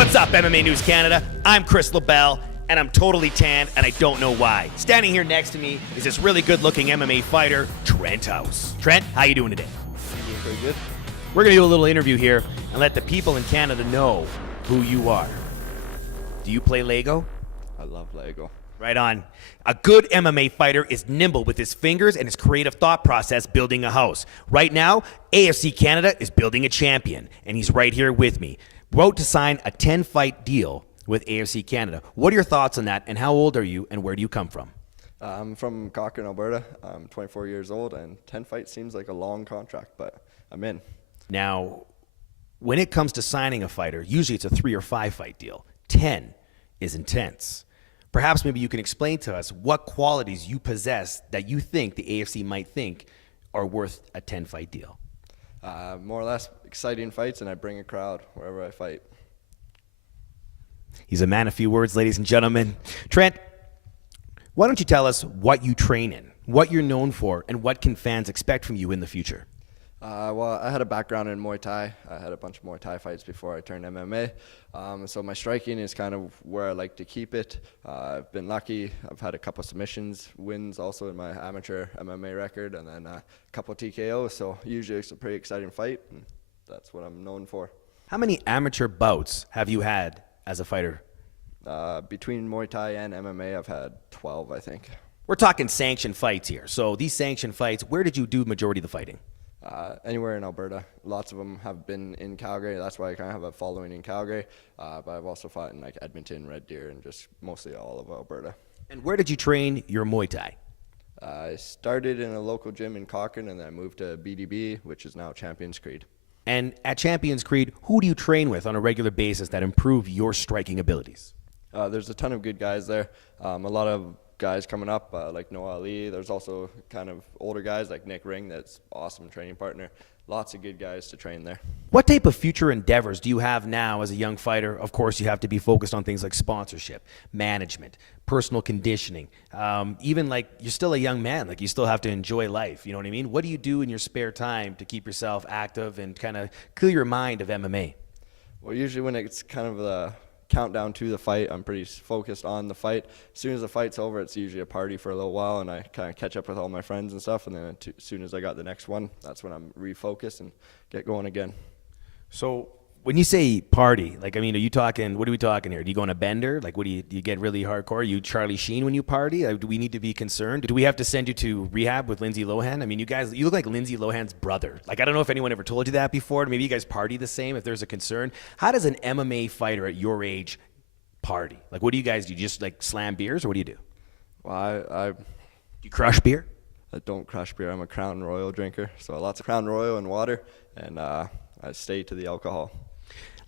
What's up, MMA News Canada? I'm Kris LaBelle, and I'm totally tan, and I don't know why. Standing here next to me is this really good-looking MMA fighter, Trent House. Trent, how you doing today? I'm doing pretty good. We're going to do a little interview here and let the people in Canada know who you are. Do you play Lego? I love Lego. Right on. A good MMA fighter is nimble with his fingers and his creative thought process building a house. Right now, AFC Canada is building a champion, and he's right here with me. About to sign a 10-fight deal with AFC Canada. What are your thoughts on that, and how old are you, and where do you come from? I'm from Calgary, Alberta. I'm 24 years old, and 10 fights seems like a long contract, but I'm in. Now, when it comes to signing a fighter, usually it's a 3 or 5 fight deal. 10 is intense. Perhaps maybe you can explain to us what qualities you possess that you think the AFC might think are worth a 10-fight deal. More or less exciting fights, and I bring a crowd wherever I fight. He's a man of few words, ladies and gentlemen. Trent, why don't you tell us what you train in, what you're known for, and what can fans expect from you in the future? Well, I had a background in Muay Thai. I had a bunch of Muay Thai fights before I turned MMA. So my striking is kind of where I like to keep it. I've been lucky. I've had a couple submissions, wins also in my amateur MMA record, and then a couple TKOs. So usually it's a pretty exciting fight, and that's what I'm known for. How many amateur bouts have you had as a fighter? Between Muay Thai and MMA, I've had 12, I think. We're talking sanctioned fights here. So these sanctioned fights, where did you do majority of the fighting? Anywhere in Alberta. Lots of them have been in Calgary. That's why I kind of have a following in Calgary. But I've also fought in like Edmonton, Red Deer, and just mostly all of Alberta. And where did you train your Muay Thai? I started in a local gym in Cochrane, and then I moved to BDB, which is now Champions Creed. And at Champions Creed, who do you train with on a regular basis that improve your striking abilities? There's a ton of good guys there. A lot of guys coming up like Noah Ali. There's also kind of older guys like Nick Ring that's awesome training partner. Lots of good guys to train there. What type of future endeavors do you have now as a young fighter? Of course, you have to be focused on things like sponsorship, management, personal conditioning. Even like you're still a young man, like you still have to enjoy life. You know what I mean? What do you do in your spare time to keep yourself active and kind of clear your mind of MMA? Well, usually when it's kind of the countdown to the fight, I'm pretty focused on the fight. As soon as the fight's over, it's usually a party for a little while, and I kind of catch up with all my friends and stuff, and then as soon as I got the next one, that's when I'm refocused and get going again. So when you say party, like, I mean, what are we talking here? Do you go on a bender? Like, do you get really hardcore? Are you Charlie Sheen when you party? Do we need to be concerned? Do we have to send you to rehab with Lindsay Lohan? I mean, you look like Lindsay Lohan's brother. Like, I don't know if anyone ever told you that before. Maybe you guys party the same if there's a concern. How does an MMA fighter at your age party? Like, what do you guys do? You just like slam beers, or what do you do? Well, Do you crush beer? I don't crush beer. I'm a Crown Royal drinker, so lots of Crown Royal and water, and I stay to the alcohol.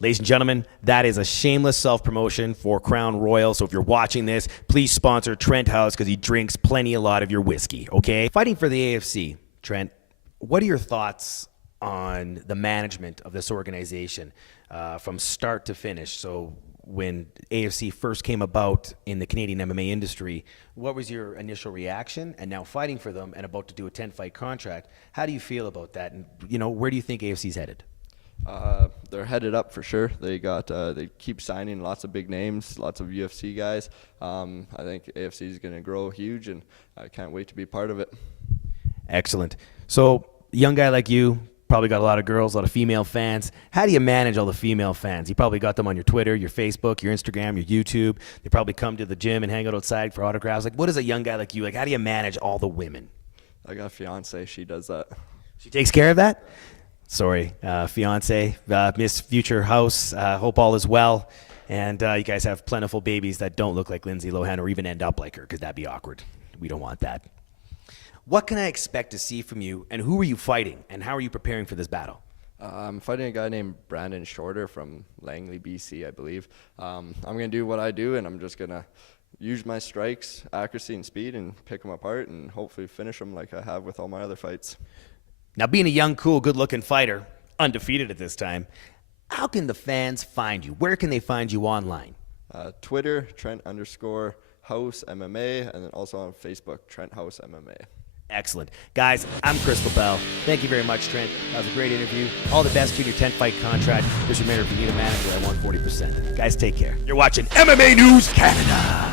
Ladies and gentlemen, that is a shameless self-promotion for Crown Royal. So if you're watching this, please sponsor Trent House because he drinks a lot of your whiskey, okay? Fighting for the AFC, Trent, what are your thoughts on the management of this organization from start to finish? So when AFC first came about in the Canadian MMA industry, what was your initial reaction? And now fighting for them and about to do a 10-fight contract, how do you feel about that? And, where do you think AFC's headed? They're headed up for sure. They keep signing lots of big names, lots of UFC guys. I think AFC is going to grow huge, and I can't wait to be part of it. Excellent. So, a young guy like you, probably got a lot of girls, a lot of female fans. How do you manage all the female fans? You probably got them on your Twitter, your Facebook, your Instagram, your YouTube. They probably come to the gym and hang out outside for autographs. Like, what is a young guy like you? Like, how do you manage all the women? I got a fiance. She does that. She takes care of that? Sorry, fiance, Miss Future House. Hope all is well. And you guys have plentiful babies that don't look like Lindsay Lohan or even end up like her, because that'd be awkward. We don't want that. What can I expect to see from you, and who are you fighting, and how are you preparing for this battle? I'm fighting a guy named Brandon Shorter from Langley, BC, I believe. I'm going to do what I do, and I'm just going to use my strikes, accuracy, and speed, and pick them apart, and hopefully finish them like I have with all my other fights. Now, being a young, cool, good-looking fighter, undefeated at this time, how can the fans find you? Where can they find you online? Twitter, Trent_House MMA, and then also on Facebook, Trent House MMA. Excellent. Guys, I'm Kris LaBelle. Thank you very much, Trent. That was a great interview. All the best to your 10-fight contract. Just remember, if you need a manager, I want 40%. Guys, take care. You're watching MMA News Canada.